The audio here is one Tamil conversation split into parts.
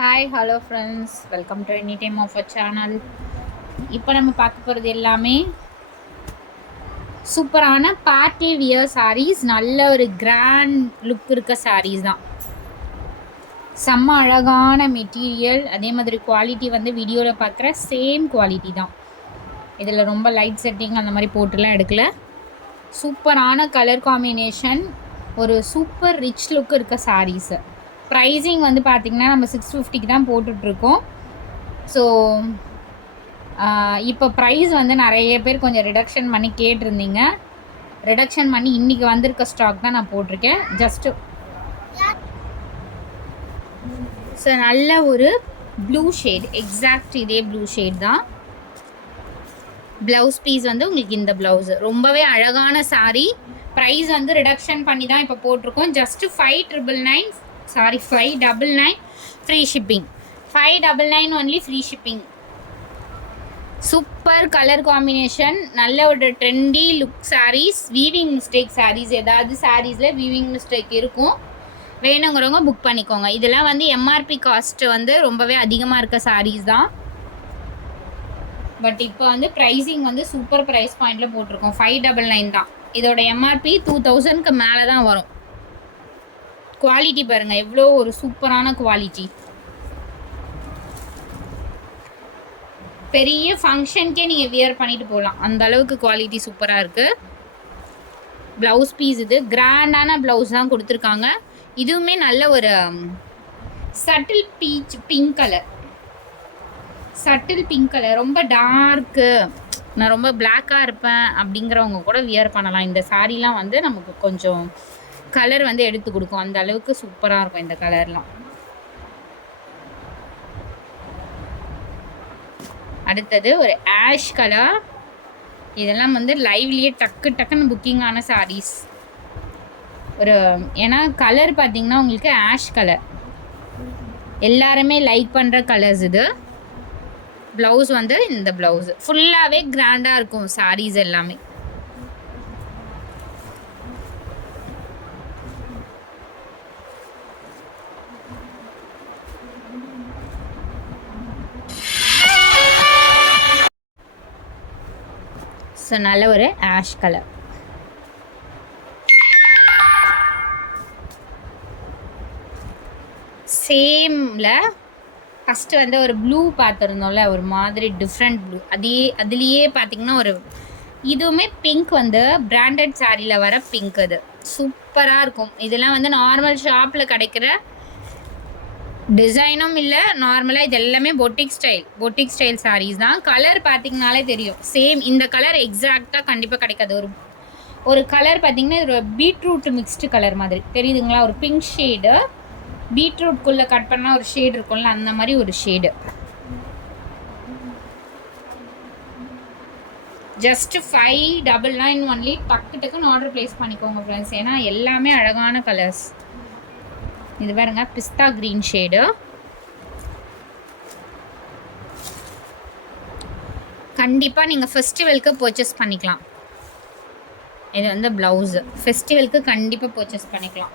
Hi hello friends, welcome to any time of a channel. இப்போ நம்ம பார்க்க போகிறது எல்லாமே சூப்பரான பார்ட்டி வியர் சாரீஸ். நல்ல ஒரு கிராண்ட் லுக் இருக்க சாரீஸ் தான். செம்ம அழகான மெட்டீரியல், அதே மாதிரி குவாலிட்டி வந்து வீடியோவில் பார்க்குற சேம் குவாலிட்டி தான். இதில் ரொம்ப லைட் செட்டிங் அந்த மாதிரி போட்டுலாம் எடுக்கல. சூப்பரான கலர் காம்பினேஷன், ஒரு சூப்பர் ரிச் லுக் இருக்க சாரீஸு. ப்ரைஸிங் வந்து பார்த்திங்கன்னா நம்ம 650க்கு தான் போட்டுட்ருக்கோம். ஸோ இப்போ ப்ரைஸ் வந்து நிறைய பேர் கொஞ்சம் ரிடக்ஷன் பண்ணி கேட்டிருந்தீங்க. ரிடக்ஷன் பண்ணி இன்றைக்கி வந்திருக்க ஸ்டாக் தான் நான் போட்டிருக்கேன். ஜஸ்ட்டு ஸோ நல்ல ஒரு ப்ளூ ஷேட், எக்ஸாக்ட் இதே ப்ளூ ஷேட் தான். ப்ளவுஸ் பீஸ் வந்து உங்களுக்கு இந்த ப்ளவுஸு ரொம்பவே அழகான சாரீ. ப்ரைஸ் வந்து ரிடக்ஷன் பண்ணி தான் இப்போ போட்டிருக்கோம். Just 599 free shipping. 599 only free shipping. Super colour combination, நல்ல ஒரு trendy look sarees. Weaving mistake sarees, ஏதாவது சாரீஸில் வீவிங் மிஸ்டேக் இருக்கும், வேணுங்கிறவங்க புக் பண்ணிக்கோங்க. இதெல்லாம் வந்து எம்ஆர்பி காஸ்ட்டு வந்து ரொம்பவே அதிகமாக இருக்க சாரீஸ் தான். பட் இப்போ வந்து ப்ரைஸிங் வந்து சூப்பர் ப்ரைஸ் பாயிண்டில் போட்டிருக்கோம். 599 தான். இதோட எம்ஆர்பி 2000க்கு மேலே தான் வரும். குவாலிட்டி பாருங்கள், எவ்வளோ ஒரு சூப்பரான குவாலிட்டி. பெரிய ஃபங்க்ஷனுக்கே நீங்கள் வியர் பண்ணிட்டு போகலாம், அந்த அளவுக்கு குவாலிட்டி சூப்பராக இருக்குது. ப்ளவுஸ் பீஸ் இது கிராண்டான ப்ளவுஸ் தான் கொடுத்துருக்காங்க. இதுவுமே நல்ல ஒரு subtle pink colour. Subtle pink colour, ரொம்ப டார்க்கு, நான் ரொம்ப பிளாக்காக இருப்பேன் அப்படிங்கிறவங்க கூட வியர் பண்ணலாம். இந்த சாரீலாம் வந்து நமக்கு கொஞ்சம் கலர் வந்து எடுத்து கொடுக்கும், அந்த அளவுக்கு சூப்பராக இருக்கும் இந்த கலர்லாம். அடுத்தது ஒரு ஆஷ் கலர். இதெல்லாம் வந்து லைவ்லேயே டக்குன்னு புக்கிங் ஆன சாரீஸ். ஒரு ஏன்னா கலர் பார்த்திங்கன்னா உங்களுக்கு ஆஷ் கலர் எல்லாருமே லைக் பண்ணுற கலர்ஸ் இது. ப்ளவுஸ் வந்து இந்த ப்ளவுஸ் ஃபுல்லாகவே கிராண்டாக இருக்கும் சாரீஸ் எல்லாமே. ஸோ நல்ல ஒரு ஆஷ் கலர். சேமில் ஃபஸ்ட்டு வந்து ஒரு ப்ளூ பார்த்துருந்தோம்ல, ஒரு மாதிரி டிஃப்ரெண்ட் ப்ளூ. அதுலேயே பார்த்திங்கன்னா ஒரு இதுவுமே பிங்க், வந்து பிராண்டட் சாரியில் வர பிங்க். அது சூப்பராக இருக்கும். இதெல்லாம் வந்து நார்மல் ஷாப்பில் கிடைக்கிற டிசைனும் இல்லை, நார்மலாக இது எல்லாமே பொட்டிக் ஸ்டைல் சாரீஸ் தான். கலர் பார்த்திங்கனாலே தெரியும், சேம் இந்த கலர் எக்ஸாக்டாக கண்டிப்பாக கிடைக்காது. ஒரு கலர் பார்த்திங்கன்னா இது ஒரு பீட்ரூட் மிக்ஸ்டு கலர் மாதிரி தெரியுதுங்களா, ஒரு பிங்க் ஷேடு. பீட்ரூட்குள்ளே கட் பண்ணால் ஒரு ஷேடு இருக்கும்ல, அந்த மாதிரி ஒரு ஷேடு. Just 599 only. டக்குன்னு ஆர்டர் ப்ளேஸ் பண்ணிக்கோங்க ஃப்ரெண்ட்ஸ், ஏன்னா எல்லாமே அழகான கலர்ஸ். இது பாருங்க, பிஸ்தா க்ரீன் ஷேடு. கண்டிப்பாக நீங்கள் ஃபெஸ்டிவலுக்கு பர்ச்சேஸ் பண்ணிக்கலாம். இது வந்து ப்ளவுஸு, ஃபெஸ்டிவலுக்கு கண்டிப்பாக பர்ச்சேஸ் பண்ணிக்கலாம்.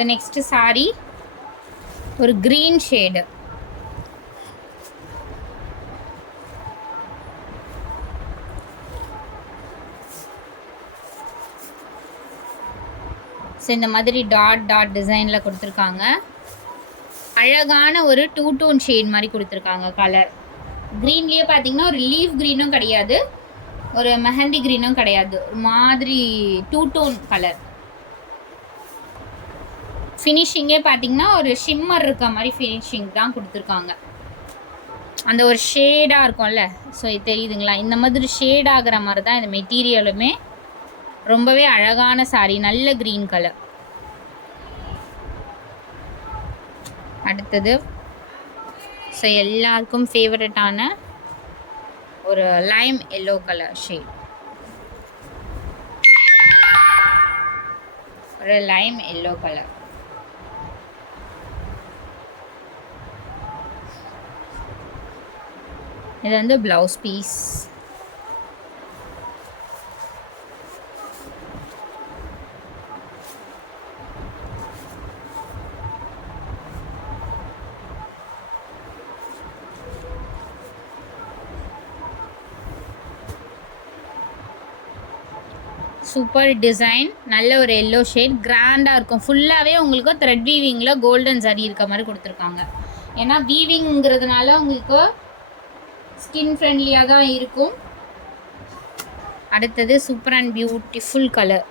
The next saree ஒரு green shade. ஸோ இந்த மாதிரி டாட் டிசைனில் கொடுத்துருக்காங்க. அழகான ஒரு 2 டோன் ஷேட் மாதிரி கொடுத்துருக்காங்க கலர். க்ரீன்லேயே பார்த்தீங்கன்னா ஒரு லீஃப் க்ரீனும் கிடையாது, ஒரு மெஹந்தி க்ரீனும் கிடையாது, ஒரு மாதிரி 2 டோன் கலர். ஃபினிஷிங்கே பார்த்திங்கன்னா ஒரு ஷிம்மர் இருக்க மாதிரி ஃபினிஷிங் தான் கொடுத்துருக்காங்க. அந்த ஒரு ஷேடாக இருக்கும்ல, ஸோ இது தெரியுதுங்களா, இந்த மாதிரி ஷேட் ஆகிற மாதிரி தான் இந்த மெட்டீரியலுமே. ரொம்பவே அழகான சாரீ, நல்ல க்ரீன் கலர். அடுத்தது ஸோ எல்லாருக்கும் ஃபேவரட்டான ஒரு லைம் எல்லோ கலர் ஷேட். ஒரு லைம் எல்லோ கலர். இது வந்து ப்ளவுஸ் பீஸ். சூப்பர் டிசைன், நல்ல ஒரு எல்லோ ஷேட், கிராண்டாக இருக்கும். ஃபுல்லாகவே உங்களுக்கு த்ரெட் வீவிங்கில் கோல்டன் சரி இருக்க மாதிரி கொடுத்துருக்காங்க. ஏன்னா வீவிங்கிறதுனால உங்களுக்கு ஸ்கின் ஃப்ரெண்ட்லியாக தான் இருக்கும். அடுத்தது சூப்பர் அண்ட் பியூட்டிஃபுல் கலர்,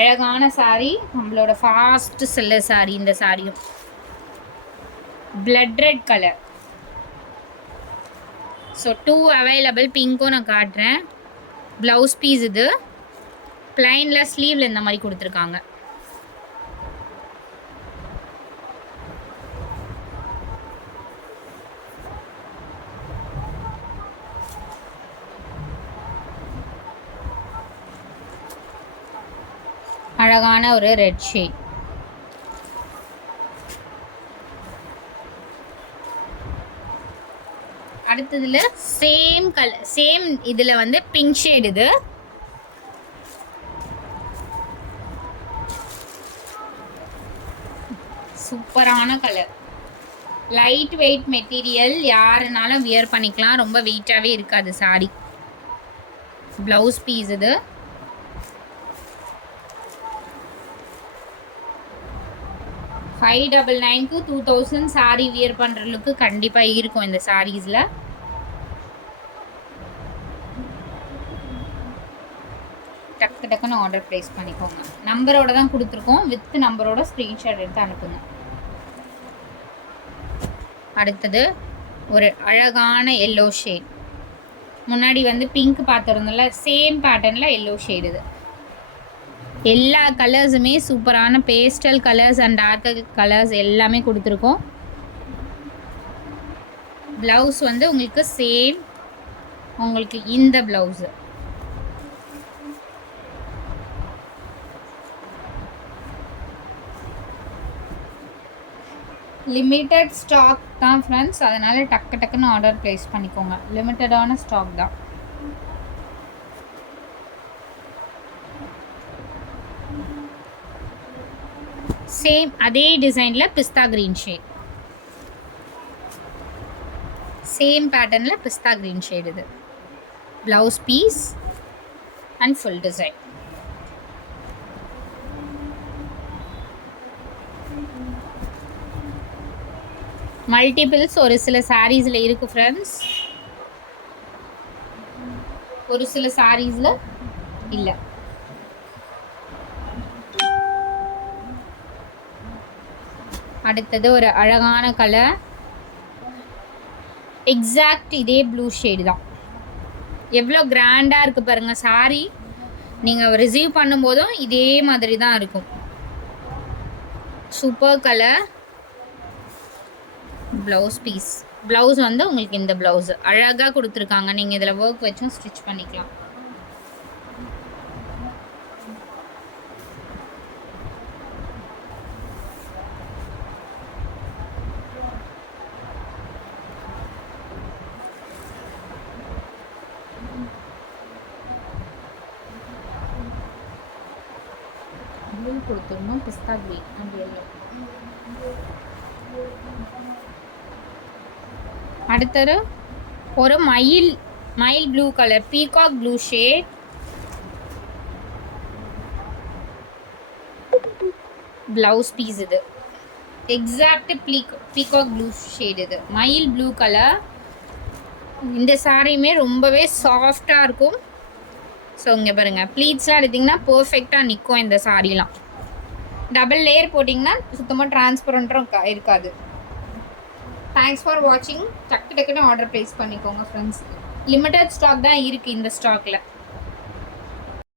அழகான சாரீ, நம்மளோட ஃபாஸ்ட் செல்லர் சாரீ. இந்த சாரியும் blood red colour. So 2 available. பிங்க்கும் நான் காட்டுறேன். ப்ளவுஸ் பீஸ் இது பிளைனில் ஸ்லீவில் இந்த மாதிரி கொடுத்துருக்காங்க. அழகான ஒரு ரெட் ஷேட். அடுத்ததுல சேம் கலர், சேம் இதில் வந்து பிங்க் ஷேட். இது சூப்பரான கலர், லைட் வெயிட் மெட்டீரியல், யாருனாலும் வியர் பண்ணிக்கலாம். ரொம்ப வெயிட்டாகவே இருக்காது சாரி. ப்ளவுஸ் பீஸ் இது. $599 2000 சாரி வியர் பண்ணுறதுக்கு கண்டிப்பாக இருக்கும் இந்த சாரீஸில். டக்கு டக்குன்னு ஆர்டர் ப்ளேஸ் பண்ணிக்கோங்க. நம்பரோட தான் கொடுத்துருக்கோம். வித் நம்பரோட ஸ்க்ரீன்ஷாட் எடுத்து அனுப்புங்க. அடுத்தது ஒரு அழகான எல்லோ ஷேட். முன்னாடி வந்து பிங்க் பார்த்துருந்தோம்ல, சேம் பேட்டர்னில் எல்லோ ஷேட். இது எல்லா கலர்ஸுமே சூப்பரான pastel colours and dark colours எல்லாமே கொடுத்துருக்கோம். ப்ளவுஸ் வந்து உங்களுக்கு சேம், உங்களுக்கு இந்த ப்ளவுஸு லிமிட்டட் ஸ்டாக் தான் ஃப்ரெண்ட்ஸ். அதனால் டக்கு டக்குன்னு ஆர்டர் ப்ளேஸ் பண்ணிக்கோங்க. லிமிட்டடான ஸ்டாக் தான். சேம் அதே டிசைனில் பிஸ்தா க்ரீன் ஷேட், சேம் பேட்டர்னில் பிஸ்தா க்ரீன் ஷேட். இது blouse piece and full design. Multiples ஒரு சில சாரீஸில் இருக்குது ஃப்ரெண்ட்ஸ், ஒரு சில சாரீஸில் இல்லை. அடுத்தது ஒரு அழகான கலர், எக்ஸாக்ட் இதே ப்ளூ ஷேடு தான். எவ்வளோ கிராண்டாக இருக்குது பாருங்கள் சாரீ. நீங்கள் ரிசீவ் பண்ணும்போதும் இதே மாதிரி தான் இருக்கும். Super colour. Blouse piece, blouse வந்து உங்களுக்கு இந்த ப்ளவுஸு அழகாக கொடுத்துருக்காங்க. நீங்கள் இதில் ஒர்க் வச்சும் ஸ்டிச் பண்ணிக்கலாம். ப்ளூ கொடுத்துருந்தோம், பிஸ்தா க்ரீன் அண்ட் எல்லோ. அடுத்தது ஒரு மயில் blue colour, peacock blue shade. Blouse piece இது எக்ஸாக்ட் பீகாக் ப்ளூ ஷேட். இது மயில் ப்ளூ கலர். இந்த சாரியுமே ரொம்பவே சாஃப்டாக இருக்கும். ஸோ இங்கே பாருங்கள், ப்ளீட்ஸ்லாம் எடுத்திங்கன்னா பர்ஃபெக்டாக நிற்கும் இந்த சாரீலாம். டபுள் லேயர் போட்டிங்கன்னா சுத்தமாக டிரான்ஸ்பரண்ட்டாக இருக்காது. தேங்க்ஸ் ஃபார் வாட்சிங். டக்கு டக்குன்னு ஆர்டர் ப்ளேஸ் பண்ணிக்கோங்க ஃப்ரெண்ட்ஸ். லிமிட்டட் ஸ்டாக் தான் இருக்குது இந்த ஸ்டாக்கில்.